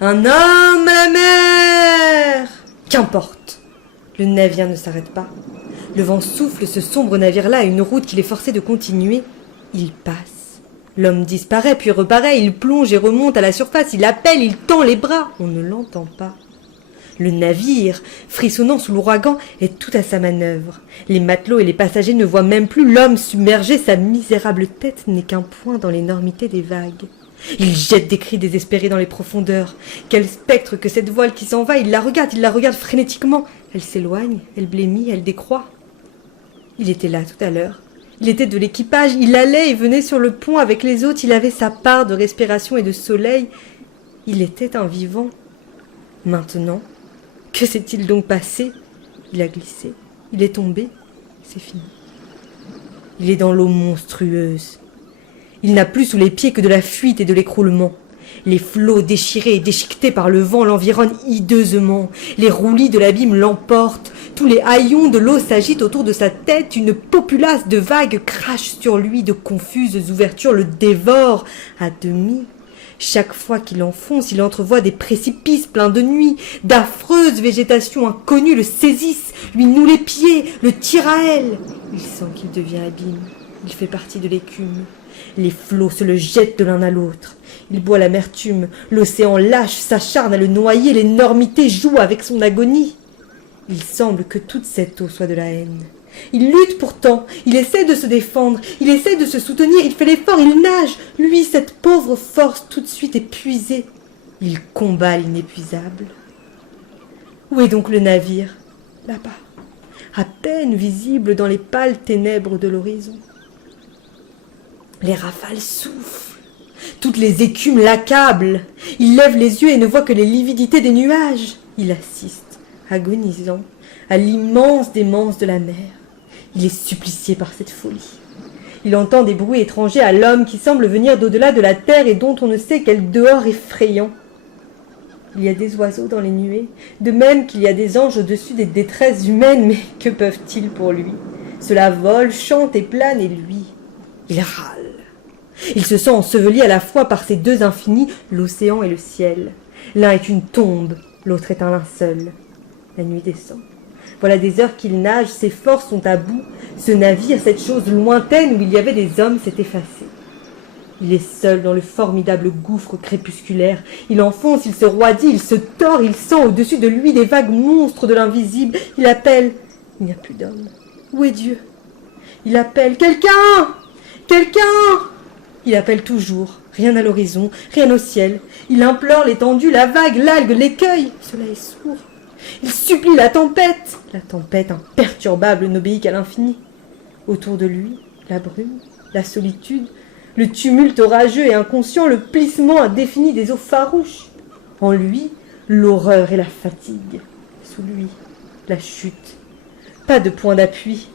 Un homme à la mer! Qu'importe. Le navire ne s'arrête pas. Le vent souffle ce sombre navire-là à une route qu'il est forcé de continuer. Il passe. L'homme disparaît puis reparaît, il plonge et remonte à la surface, il appelle, il tend les bras. On ne l'entend pas. Le navire, frissonnant sous l'ouragan, est tout à sa manœuvre. Les matelots et les passagers ne voient même plus l'homme submergé, sa misérable tête n'est qu'un point dans l'énormité des vagues. Il jette des cris désespérés dans les profondeurs. Quel spectre que cette voile qui s'en va, il la regarde frénétiquement. Elle s'éloigne, elle blêmit, elle décroît. Il était là tout à l'heure. Il était de l'équipage, il allait et venait sur le pont avec les autres, il avait sa part de respiration et de soleil. Il était un vivant. Maintenant, que s'est-il donc passé? Il a glissé, il est tombé, c'est fini. Il est dans l'eau monstrueuse. Il n'a plus sous les pieds que de la fuite et de l'écroulement. Les flots déchirés et déchiquetés par le vent l'environnent hideusement. Les roulis de l'abîme l'emportent. Tous les haillons de l'eau s'agitent autour de sa tête. Une populace de vagues crache sur lui. De confuses ouvertures le dévorent à demi. Chaque fois qu'il enfonce, il entrevoit des précipices pleins de nuit. D'affreuses végétations inconnues le saisissent, lui nouent les pieds, le tirent à elle. Il sent qu'il devient abîme. Il fait partie de l'écume. Les flots se le jettent de l'un à l'autre. Il boit l'amertume, l'océan lâche, s'acharne à le noyer, l'énormité joue avec son agonie. Il semble que toute cette eau soit de la haine. Il lutte pourtant, il essaie de se défendre, il essaie de se soutenir, il fait l'effort, il nage, lui, cette pauvre force tout de suite épuisée. Il combat l'inépuisable. Où est donc le navire? Là-bas, à peine visible dans les pâles ténèbres de l'horizon. Les rafales soufflent, toutes les écumes l'accablent. Il lève les yeux et ne voit que les lividités des nuages. Il assiste, agonisant, à l'immense démence de la mer. Il est supplicié par cette folie. Il entend des bruits étrangers à l'homme qui semble venir d'au-delà de la terre et dont on ne sait quel dehors effrayant. Il y a des oiseaux dans les nuées, de même qu'il y a des anges au-dessus des détresses humaines, mais que peuvent-ils pour lui? Cela vole, chante et plane, et lui, il râle. Il se sent enseveli à la fois par ces deux infinis, l'océan et le ciel. L'un est une tombe, l'autre est un linceul. La nuit descend. Voilà des heures qu'il nage, ses forces sont à bout. Ce navire, cette chose lointaine où il y avait des hommes, s'est effacé. Il est seul dans le formidable gouffre crépusculaire. Il enfonce, il se roidit, il se tord, il sent au-dessus de lui des vagues monstres de l'invisible. Il appelle. Il n'y a plus d'homme. Où est Dieu? Il appelle. Quelqu'un! Quelqu'un! Il appelle toujours. Rien à l'horizon, rien au ciel. Il implore l'étendue, la vague, l'algue, l'écueil. Cela est sourd. Il supplie la tempête. La tempête imperturbable n'obéit qu'à l'infini. Autour de lui, la brume, la solitude, le tumulte orageux et inconscient, le plissement indéfini des eaux farouches. En lui, l'horreur et la fatigue. Sous lui, la chute. Pas de point d'appui.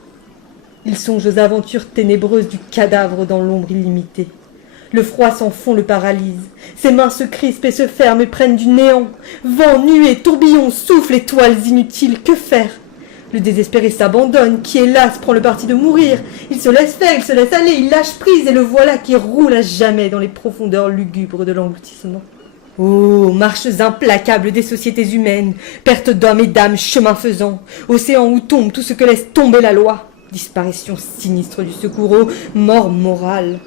Il songe aux aventures ténébreuses du cadavre dans l'ombre illimitée. Le froid sans fond le paralyse. Ses mains se crispent et se ferment et prennent du néant. Vent, nuée, tourbillon, souffle, étoiles inutiles. Que faire? Le désespéré s'abandonne, qui hélas prend le parti de mourir. Il se laisse faire, il se laisse aller, il lâche prise et le voilà qui roule à jamais dans les profondeurs lugubres de l'engloutissement. Oh, marches implacables des sociétés humaines, perte d'hommes et d'âmes chemin faisant, océan où tombe tout ce que laisse tomber la loi. Disparition sinistre du secours, oh, mort morale.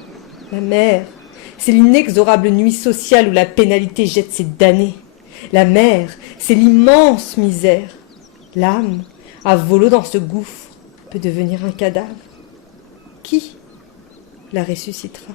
La mer, c'est l'inexorable nuit sociale où la pénalité jette ses damnés. La mer, c'est l'immense misère. L'âme, à volo dans ce gouffre, peut devenir un cadavre. Qui la ressuscitera?